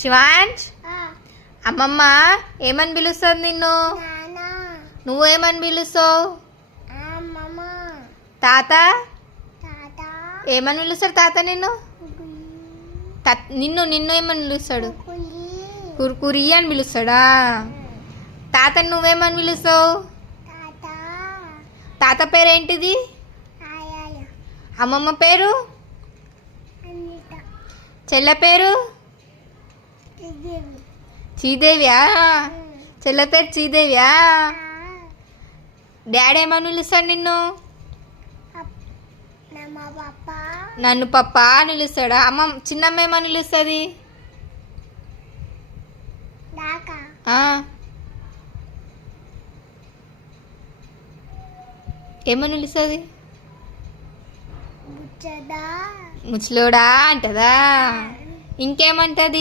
శివాంష్, అమ్మమ్మ ఏమని పిలుస్తుంది నిన్ను? నువ్వేమని పిలుస్తావు? తాత ఏమని పిలుస్తాడు? తాత నిన్ను నిన్ను నిన్ను ఏమని పిలుస్తాడు? కుర్కురి అని పిలుస్తాడా? తాతని నువ్వేమని పిలుస్తావు? తాత పేరేంటిది? అమ్మమ్మ పేరు? చెల్లె పేరు? శ్రీదేవియా? చెల్లె పేరు శ్రీదేవియా? డాడీ ఏమని పిలుస్తాడు నిన్ను? నన్ను పప్ప అని పిలుస్తాడా? అమ్మ చిన్నమ్మ ఏమని పిలుస్తుంది? ఏమని పిలుస్తుంది? ముచ్చలోడా అంటదా? ఇంకేమంటది?